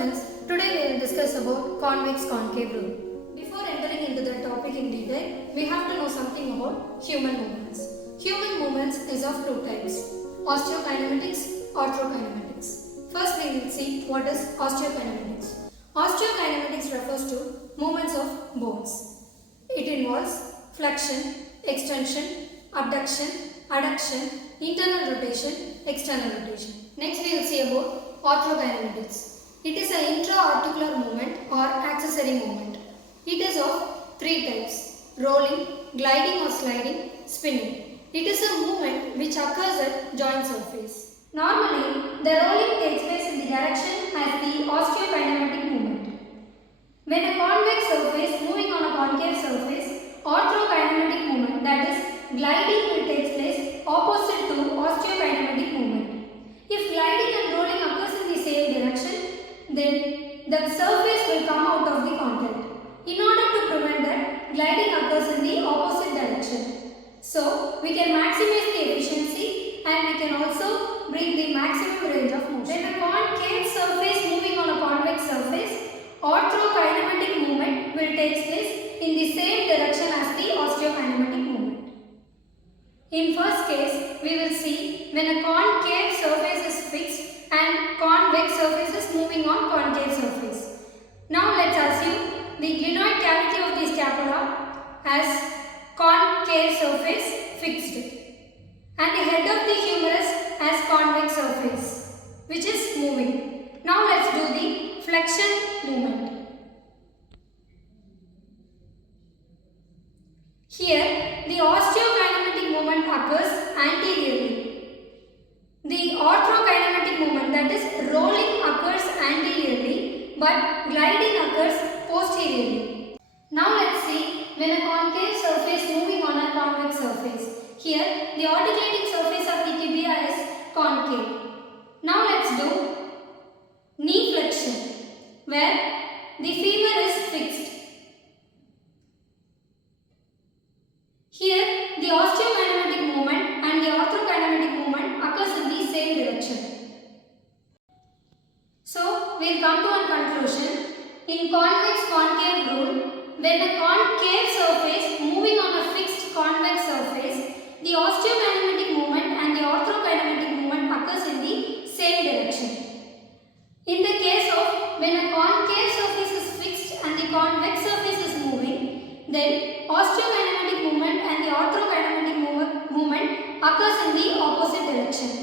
friends, today we will discuss about convex-concave rule. Before entering into the topic in detail, we have to know something about human movements. Human movements is of two types, osteokinematics, orthokinematics. First we will see what is osteokinematics. Osteokinematics refers to movements of bones. It involves flexion, extension, abduction, adduction, internal rotation, external rotation. Next we will see about orthokinematics. It is an intra-articular movement or accessory movement. It is of three types: rolling, gliding or sliding, spinning. It is a movement which occurs at joint surface. Normally, the rolling takes place in the direction as the osteokinematic movement. When a convex surface moving on a concave surface, orthokinematic movement, that is gliding, will take place opposite to osteokinematic movement. If gliding and rolling occurs in the same direction, then the surface will come out of the contact. In order to prevent that, gliding occurs in the opposite direction. So, we can maximize the efficiency and we can also bring the maximum range of motion. When a concave surface moving on a convex surface, orthokinematic movement will take place in the same direction as the osteokinematic movement. In first case, we will see when a concave surface is fixed and convex surface is moving on concave surface. Now let's assume the glenoid cavity of the scapula has concave surface fixed and the head of the humerus has convex surface which is moving. Now let's do the flexion movement. Here the osteokinematic movement occurs anteriorly. The orthokinematic movement, that is rolling, occurs anteriorly but gliding occurs posteriorly. Now let's see when a concave surface moving on a convex surface. Here the articulating surface of the tibia is concave. Now let's do knee flexion where the femur is fixed. Here the osteokinematic movement and the orthokinematic movement occurs in the same direction. So we will come to a conclusion. In Convex-Concave Rule, when a concave surface moving on a fixed convex surface, the osteokinematic movement and the orthokinematic movement occurs in the same direction. In the case of when a concave surface is fixed and the convex surface is moving, then osteokinematic movement and the orthokinematic movement occurs in the opposite direction.